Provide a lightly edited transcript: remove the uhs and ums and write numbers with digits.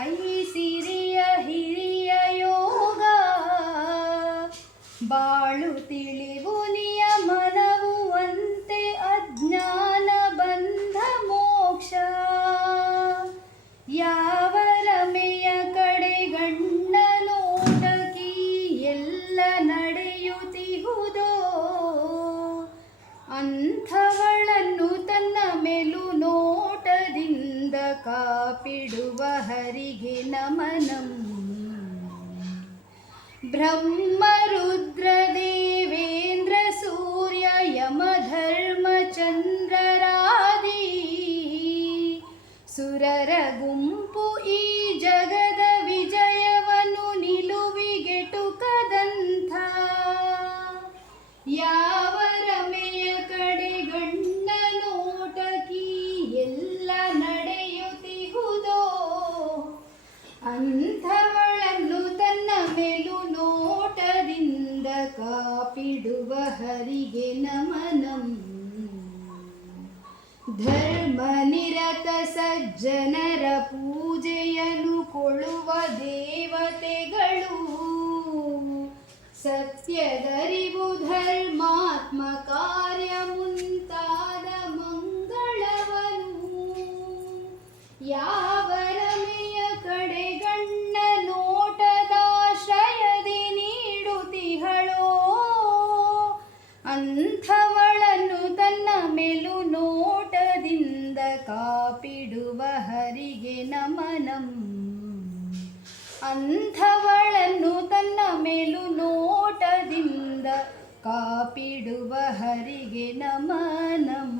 ಐಸಿರಿಯ ಹಿರಿಯ ಯೋಗ ಬಾಳು ತಿಳಿವು ನಿಯಮನವು ಅಂತೆ ಅಜ್ಞಾನ ಬಂಧ ಮೋಕ್ಷ ಯಾವ ರಮೆಯ ಕಡೆ ಗಣ್ಣ ನೋಟಕಿ ಎಲ್ಲ ನಡೆಯುತ್ತಿಹುದೋ ಅಂಥವಳನ್ನು ತನ್ನ ಮೇಲು ನೋಟದಿಂದ ಕಾಪಿಡುವ ಹರಿಗೆ ನಮನಂ ಬ್ರಹ್ಮ ರುದ್ರ ದೇವೇಂದ್ರ ಸೂರ್ಯ ಯಮ ಧರ್ಮ ಚಂದ್ರರಾದಿ ಸುರರ ಗುಂಪು ಈ ಜಗದ ವಿಜಯವನ್ನು ನಿಲುವಿಗೆಟುಕದಂಥ ಯಾವ ರಮೆಯ ಕಡೆ ಗಣ್ಣ ನೋಟಕಿ ಎಲ್ಲ ನಡೆಯುತ್ತಿಹುದೋ ಅಂಥವಳನ್ನು ತನ್ನ ಮೇಲು ನೋಟದಿಂದ ಕಾಪಿಡುವ ಹರಿಗೆ ನಮನಂ ಧರ್ಮ ನಿರತ ಸಜ್ಜನರ ಪೂಜೆಯನ್ನು ಕೊಳ್ಳುವ ದೇವತೆಗಳು ಸತ್ಯದರಿವು ಧರ್ಮಾತ್ಮ ಕಾರ್ಯ ಮುಂತಾದ ಮಂಗಳವನು ಯಾವ ರಮೆಯ ಕಡೆ ಗಣ್ಣ ನೋಟದಾಶ್ರಯದಿ ನೀಡುತ್ತಿಹಳೋ ಅಂಥವಳನ್ನು ತನ್ನ ಮೇಲು ನೋಟದಿಂದ ಕಾಪಿಡುವ ಹರಿಗೆ ನಮನಂ ಅಂಥವಳನ್ನು ತನ್ನ ಮೇಲು ನೋಟದಿಂದ ಕಾಪಿಡುವ ಹರಿಗೆ ನಮನಂ.